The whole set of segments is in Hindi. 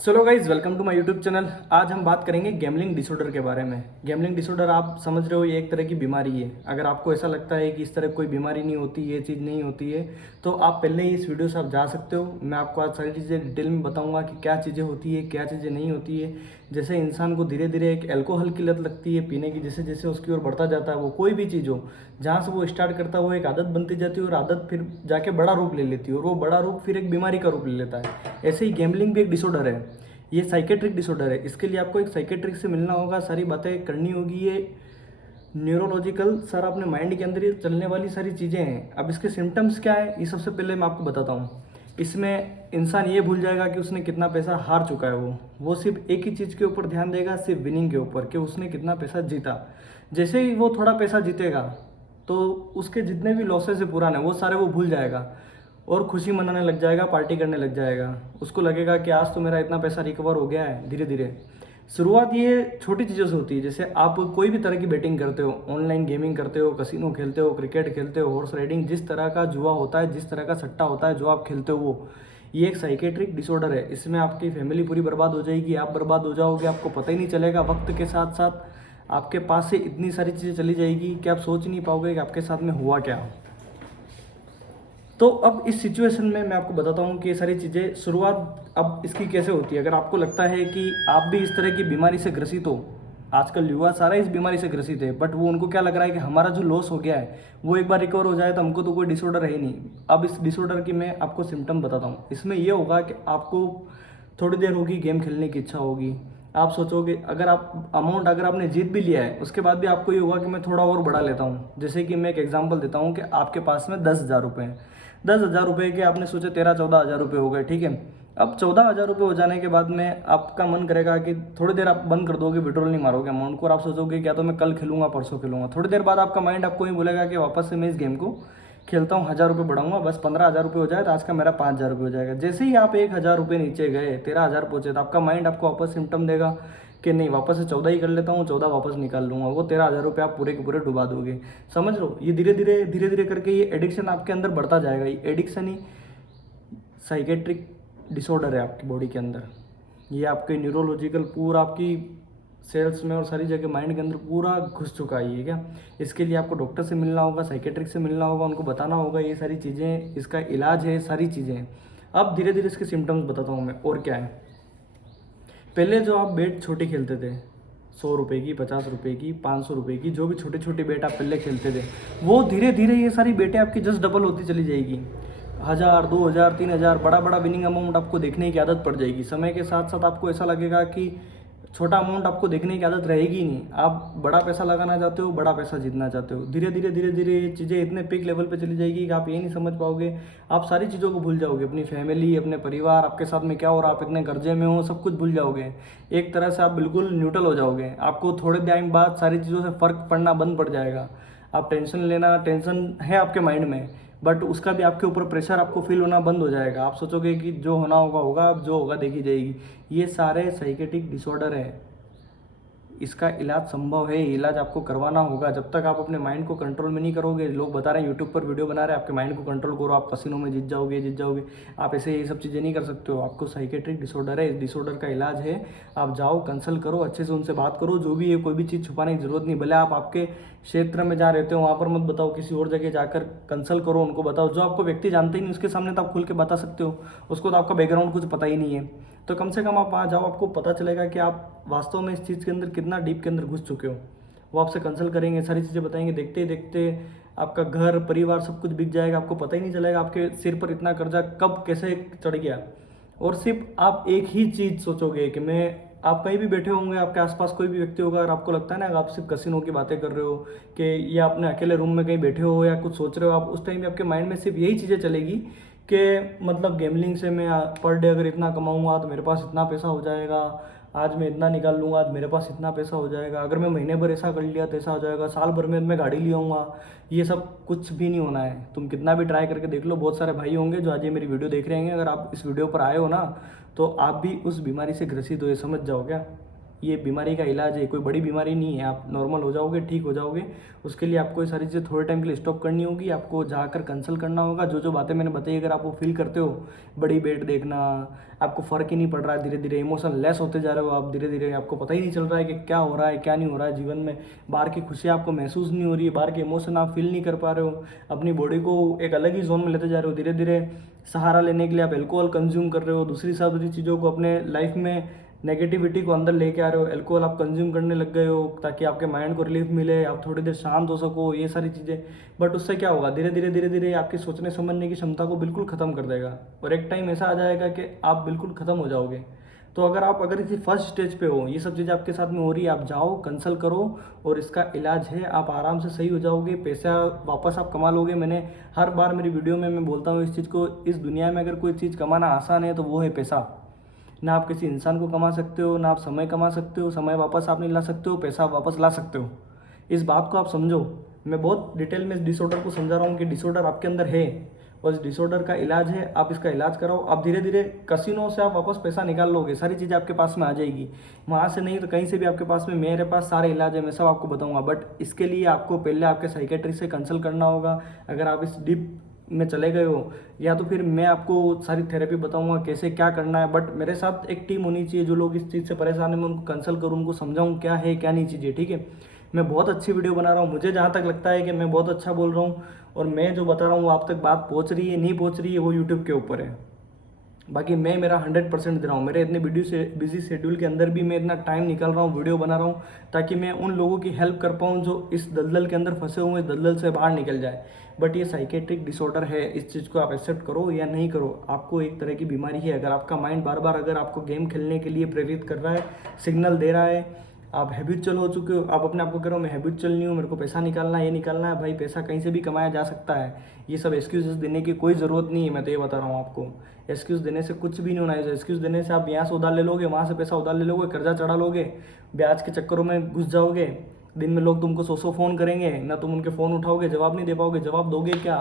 चलो guys, welcome to my YouTube channel. आज हम बात करेंगे गैम्बलिंग डिसऑर्डर के बारे में। गैम्बलिंग डिसऑर्डर आप समझ रहे हो, ये एक तरह की बीमारी है। अगर आपको ऐसा लगता है कि इस तरह कोई बीमारी नहीं होती, ये चीज़ नहीं होती है, तो आप पहले ही इस वीडियो से आप जा सकते हो। मैं आपको आज सारी चीज़ें डिटेल में बताऊंगा कि क्या चीज़ें होती है, क्या चीज़ें नहीं होती है। जैसे इंसान को धीरे धीरे एक अल्कोहल की लत लगती है पीने की, जैसे जैसे उसकी ओर बढ़ता जाता है, वो कोई भी चीज़ हो, जहाँ से वो स्टार्ट करता है वो एक आदत बनती जाती है, और आदत फिर जाके बड़ा रूप ले लेती है, और वो बड़ा रूप फिर एक बीमारी का रूप ले लेता है। ऐसे ही गैम्बलिंग भी एक डिसऑर्डर है। ये साइकेट्रिक डिसऑर्डर है। इसके लिए आपको एक साइकेट्रिक से मिलना होगा, सारी बातें करनी होगी। ये न्यूरोलॉजिकल सारा अपने माइंड के अंदर ये चलने वाली सारी चीज़ें हैं। अब इसके सिम्टम्स क्या है, ये सबसे पहले मैं आपको बताता हूँ। इसमें इंसान ये भूल जाएगा कि उसने कितना पैसा हार चुका है। वो सिर्फ एक ही चीज़ के ऊपर ध्यान देगा, सिर्फ विनिंग के ऊपर, कि उसने कितना पैसा जीता। जैसे ही वो थोड़ा पैसा जीतेगा तो उसके जितने भी लॉसेस है पुराने, वो सारे वो भूल जाएगा और खुशी मनाने लग जाएगा, पार्टी करने लग जाएगा। उसको लगेगा कि आज तो मेरा इतना पैसा रिकवर हो गया है। धीरे धीरे शुरुआत ये छोटी चीज़ों से होती है। जैसे आप कोई भी तरह की बेटिंग करते हो, ऑनलाइन गेमिंग करते हो, कसिनो खेलते हो, क्रिकेट खेलते हो, हॉर्स राइडिंग, जिस तरह का जुआ होता है, जिस तरह का सट्टा होता है, जो आप खेलते हो, वो ये एक साइकेट्रिक डिसऑर्डर है। इसमें आपकी फैमिली पूरी बर्बाद हो जाएगी, आप बर्बाद हो जाओगे, आपको पता ही नहीं चलेगा। वक्त के साथ साथ आपके पास से इतनी सारी चीज़ें चली जाएगी कि आप सोच नहीं पाओगे कि आपके साथ में हुआ क्या। तो अब इस सिचुएशन में मैं आपको बताता हूँ कि ये सारी चीज़ें शुरुआत अब इसकी कैसे होती है। अगर आपको लगता है कि आप भी इस तरह की बीमारी से ग्रसित हो, आजकल युवा सारा इस बीमारी से ग्रसित है, बट वो उनको क्या लग रहा है कि हमारा जो लॉस हो गया है वो एक बार रिकवर हो जाए तो हमको तो कोई डिसऑर्डर है ही नहीं। अब इस डिसऑर्डर की मैं आपको सिम्टम बताता हूँ। इसमें यह होगा कि आपको थोड़ी देर होगी गेम खेलने की इच्छा होगी। आप सोचोगे, अगर आप अमाउंट अगर आपने जीत भी लिया है उसके बाद भी आपको ये होगा कि मैं थोड़ा और बढ़ा लेता हूँ। जैसे कि मैं एक एग्जांपल देता हूँ कि आपके पास में 10,000 रुपये हैं। 10,000 रुपये के आपने सोचे 13-14 हज़ार रुपये हो गए, ठीक है। अब 14,000 रुपये हो जाने के बाद में आपका मन करेगा कि थोड़ी देर आप बंद कर दोगे, विड्रॉल नहीं मारोगे अमाउंट को, और आप सोचोगे क्या तो मैं कल खेलूंगा, परसों खेलूंगा। थोड़ी देर बाद आपका माइंड आपको ही बोलेगा कि वापस से मैं इस गेम को खेलता हूँ, 1,000 रुपये बढ़ाऊंगा, बस 15,000 रुपये हो जाए तो आज का मेरा 5,000 रुपये हो जाएगा। जैसे ही आप 1,000 रुपये नीचे गए, 13,000 पहुंचे, तो आपका माइंड आपको वापस सिम्टम देगा कि नहीं, वापस से 14 ही कर लेता हूँ, 14 वापस निकाल लूँगा। वो 13,000 रुपये आप पूरे के पूरे डुबा दोगे। समझ लो, ये धीरे धीरे करके ये एडिक्शन आपके अंदर बढ़ता जाएगा। ये एडिक्शन ही साइकेट्रिक डिसऑर्डर है आपकी बॉडी के अंदर। ये आपके न्यूरोलॉजिकल पूरा आपकी सेल्स में और सारी जगह माइंड के अंदर पूरा घुस चुका है ये। क्या इसके लिए आपको डॉक्टर से मिलना होगा, साइकेट्रिक से मिलना होगा, उनको बताना होगा ये सारी चीज़ें, इसका इलाज है, सारी चीज़ें हैं। अब धीरे धीरे इसके सिम्टम्स बताता हूँ मैं और क्या है। पहले जो आप बेट छोटी खेलते थे, 100 रुपये की, 50 रुपये की, 500 रुपये की, जो भी छोटी छोटी बेट आप पहले खेलते थे, वो धीरे धीरे ये सारी बेटें आपकी जस्ट डबल होती चली जाएगी। 1,000, 2,000, 3,000, बड़ा बड़ा विनिंग अमाउंट आपको देखने की आदत पड़ जाएगी। समय के साथ साथ आपको ऐसा लगेगा कि छोटा अमाउंट आपको देखने की आदत रहेगी नहीं। आप बड़ा पैसा लगाना चाहते हो, बड़ा पैसा जीतना चाहते हो। धीरे धीरे धीरे धीरे ये चीज़ें इतने पीक लेवल पे चली जाएगी कि आप ये नहीं समझ पाओगे। आप सारी चीज़ों को भूल जाओगे, अपनी फैमिली, अपने परिवार, आपके साथ में क्या हो रहा, आप इतने कर्जे में हो, सब कुछ भूल जाओगे। एक तरह से आप बिल्कुल न्यूट्रल हो जाओगे। आपको थोड़े टाइम बाद सारी चीज़ों से फ़र्क पड़ना बंद पड़ जाएगा। आप टेंशन लेना, टेंशन है आपके माइंड में, बट उसका भी आपके ऊपर प्रेशर आपको फील होना बंद हो जाएगा। आप सोचोगे कि जो होना होगा होगा, अब जो होगा देखी जाएगी। ये सारे साइकेट्रिक डिसऑर्डर है। इसका इलाज संभव है, इलाज आपको करवाना होगा। जब तक आप अपने माइंड को कंट्रोल में नहीं करोगे, लोग बता रहे हैं यूट्यूब पर वीडियो बना रहे हैं आपके माइंड को कंट्रोल करो, आप कसिनो में जीत जाओगे, जीत जाओगे। आप ऐसे ये सब चीज़ें नहीं कर सकते हो। आपको साइकेट्रिक डिसऑर्डर है, इस डिसऑर्डर का इलाज है। आप जाओ, कंसल्ट करो, अच्छे से उनसे बात करो। जो भी है, कोई भी चीज़ छुपाने की जरूरत नहीं। भले आप आपके क्षेत्र में जहाँ रहते हो वहाँ पर मत बताओ, किसी और जगह जाकर कंसल्ट करो, उनको बताओ। जो आपको व्यक्ति जानते ही नहीं उसके सामने तो आप खुल के बता सकते हो, उसको तो आपका बैकग्राउंड कुछ पता ही नहीं है। तो कम से कम आप वहाँ जाओ, आपको पता चलेगा कि आप वास्तव में इस चीज़ के अंदर कितना डीप के अंदर घुस चुके हो। वो आपसे कंसल्ट करेंगे, सारी चीज़ें बताएंगे। देखते ही देखते आपका घर परिवार सब कुछ बिक जाएगा, आपको पता ही नहीं चलेगा आपके सिर पर इतना कर्जा कब कैसे चढ़ गया। और सिर्फ आप एक ही चीज़ सोचोगे कि मैं, आप कहीं भी बैठे होंगे, आपके आसपास कोई भी व्यक्ति होगा, अगर आपको लगता है ना आप सिर्फ कसिनो की बातें कर रहे हो कि या अपने अकेले रूम में कहीं बैठे हो या कुछ सोच रहे हो, आप उस टाइम में आपके माइंड में सिर्फ यही चीज़ें चलेगी कि मतलब गेमलिंग से मैं पर डे अगर इतना कमाऊंगा तो मेरे पास इतना पैसा हो जाएगा, आज मैं इतना निकाल लूँगा, आज मेरे पास इतना पैसा हो जाएगा, अगर मैं महीने भर ऐसा कर लिया तो ऐसा हो जाएगा, साल भर में मैं गाड़ी ले आऊँगा। ये सब कुछ भी नहीं होना है। तुम कितना भी ट्राई करके देख लो। बहुत सारे भाई होंगे जो आज ये मेरी वीडियो देख रहे हैं, अगर आप इस वीडियो पर आए हो ना तो आप भी उस बीमारी से ग्रसित हो, ये समझ जाओ क्या। ये बीमारी का इलाज है, कोई बड़ी बीमारी नहीं है, आप नॉर्मल हो जाओगे, ठीक हो जाओगे। उसके लिए आपको ये सारी चीज़ें थोड़े टाइम के लिए स्टॉप करनी होगी, आपको जाकर कंसल्ट करना होगा। जो जो बातें मैंने बताई अगर आप वो फील करते हो, बड़ी बेट देखना, आपको फ़र्क ही नहीं पड़ रहा है, धीरे धीरे इमोशन लेस होते जा रहे हो आप, धीरे धीरे आपको पता ही नहीं चल रहा है कि क्या हो रहा है क्या नहीं हो रहा है जीवन में, बाहर की खुशियाँ आपको महसूस नहीं हो रही है, बाहर के इमोशन आप फील नहीं कर पा रहे हो, अपनी बॉडी को एक अलग ही जोन में लेते जा रहे हो, धीरे धीरे सहारा लेने के लिए आप अल्कोहल कंज्यूम कर रहे हो, दूसरी सारी चीज़ों को अपने लाइफ में नेगेटिविटी को अंदर लेके आ रहे हो, अल्कोहल आप कंज्यूम करने लग गए हो ताकि आपके माइंड को रिलीफ मिले, आप थोड़ी देर शांत हो सको, ये सारी चीज़ें। बट उससे क्या होगा, धीरे धीरे आपकी सोचने समझने की क्षमता को बिल्कुल ख़त्म कर देगा और एक टाइम ऐसा आ जाएगा कि आप बिल्कुल ख़त्म हो जाओगे। तो अगर इसी फर्स्ट स्टेज पे हो, ये सब चीज़ें आपके साथ में हो रही है, आप जाओ कंसल्ट करो और इसका इलाज है, आप आराम से सही हो जाओगे, पैसा वापस आप कमा लोगे। मैंने हर बार मेरी वीडियो में मैं बोलता हूँ इस चीज़ को, इस दुनिया में अगर कोई चीज़ कमाना आसान है तो वो है पैसा। ना आप किसी इंसान को कमा सकते हो, ना आप समय कमा सकते हो, समय वापस आप नहीं ला सकते हो, पैसा वापस ला सकते हो। इस बात को आप समझो। मैं बहुत डिटेल में इस डिसऑर्डर को समझा रहा हूँ कि डिसऑर्डर आपके अंदर है और इस डिसऑर्डर का इलाज है, आप इसका इलाज कराओ। आप धीरे धीरे कसिनो से आप वापस पैसा निकाल लोगे, सारी चीज़ें आपके पास में आ जाएगी। वहाँ से नहीं तो कहीं से भी आपके पास में, मेरे पास सारे इलाज है, मैं सब आपको बताऊँगा। बट इसके लिए आपको पहले आपके साइकेट्रिस्ट से कंसल्ट करना होगा। अगर आप इस डीप में चले गए हो, या तो फिर मैं आपको सारी थेरेपी बताऊंगा कैसे क्या करना है। बट मेरे साथ एक टीम होनी चाहिए, जो लोग इस चीज़ से परेशान है, मैं उनको कंसल्ट करूँ, उनको समझाऊँ क्या है क्या नहीं चीज़ें, ठीक है। मैं बहुत अच्छी वीडियो बना रहा हूँ, मुझे जहाँ तक लगता है कि मैं बहुत अच्छा बोल रहा हूँ और मैं जो बता रहा हूँ वो आप तक बात पहुँच रही है नहीं पहुँच रही है वो यूट्यूब के ऊपर है। बाकी मैं मेरा 100% दे रहा हूँ। मेरे इतने वीडियो से बिजी शेड्यूल के अंदर भी मैं इतना टाइम निकाल रहा हूँ, वीडियो बना रहा हूँ ताकि मैं उन लोगों की हेल्प कर पाऊँ जो इस दलदल के अंदर फंसे हुए, इस दलदल से बाहर निकल जाए। बट ये साइकेट्रिक डिसऑर्डर है, इस चीज़ को आप एक्सेप्ट करो या नहीं करो, आपको एक तरह की बीमारी है। अगर आपका माइंड बार बार अगर आपको गेम खेलने के लिए प्रेरित कर रहा है, सिग्नल दे रहा है, आप हैबिचुअल हो चुके हो, आप अपने आप को कह रहे हो मैं हैबिचुअल नहीं हूँ, मेरे को पैसा निकालना है, ये निकालना है। भाई पैसा कहीं से भी कमाया जा सकता है, ये सब एक्सक्यूजेस देने की कोई ज़रूरत नहीं है। मैं तो ये बता रहा हूँ आपको, एक्सक्यूज़ देने से कुछ भी नहीं होना है। एक्सक्यूज़ देने से आप यहाँ से उधार ले लोगे, वहाँ से पैसा उधार ले लोगे, कर्जा चढ़ा लोगे, ब्याज के चक्करों में घुस जाओगे। दिन में लोग तुमको 100 फ़ोन करेंगे, ना तुम उनके फ़ोन उठाओगे, जवाब नहीं दे पाओगे। जवाब दोगे क्या,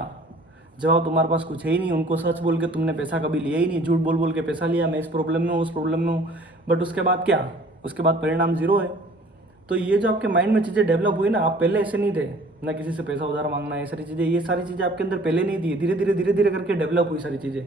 जवाब तुम्हारे पास कुछ है ही नहीं। उनको सच बोल के तुमने पैसा कभी लिया ही नहीं, झूठ बोल बोल के पैसा लिया, मैं इस प्रॉब्लम में हूँ उस प्रॉब्लम में हूँ। बट उसके बाद क्या, उसके बाद परिणाम ज़ीरो है। तो ये जो आपके माइंड में चीज़ें डेवलप हुई ना, आप पहले ऐसे नहीं थे, ना किसी से पैसा उधार मांगना, ये सारी चीज़ें, ये सारी चीज़ें आपके अंदर पहले नहीं थी। धीरे धीरे करके डेवलप हुई सारी चीज़ें।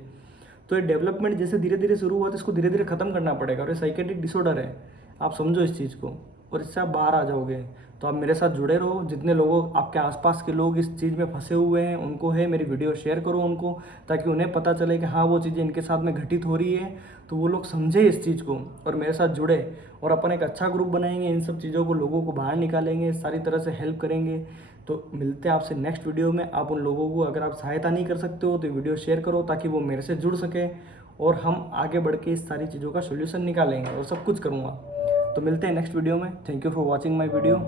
तो ये डेवलपमेंट जैसे धीरे धीरे शुरू हुआ तो इसको धीरे धीरे खत्म करना पड़ेगा। और ये साइकेट्रिक डिसऑर्डर है, आप समझो इस चीज़ को और इससे आप बाहर आ जाओगे। तो आप मेरे साथ जुड़े रहो। जितने लोगों आपके आसपास के लोग इस चीज़ में फंसे हुए हैं उनको है मेरी वीडियो शेयर करो उनको, ताकि उन्हें पता चले कि हाँ वो चीज़ें इनके साथ में घटित हो रही है, तो वो लोग समझे इस चीज़ को और मेरे साथ जुड़े और अपन एक अच्छा ग्रुप बनाएंगे, इन सब चीज़ों को, लोगों को बाहर निकालेंगे, सारी तरह से हेल्प करेंगे। तो मिलते हैं आपसे नेक्स्ट वीडियो में। आप उन लोगों को अगर आप सहायता नहीं कर सकते हो तो वीडियो शेयर करो ताकि वो मेरे से जुड़ सके और हम आगे बढ़ के इस सारी चीज़ों का सोल्यूशन निकालेंगे और सब कुछ करूँगा। तो मिलते हैं नेक्स्ट वीडियो में। Thank you for watching my video.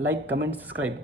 Like, comment, subscribe.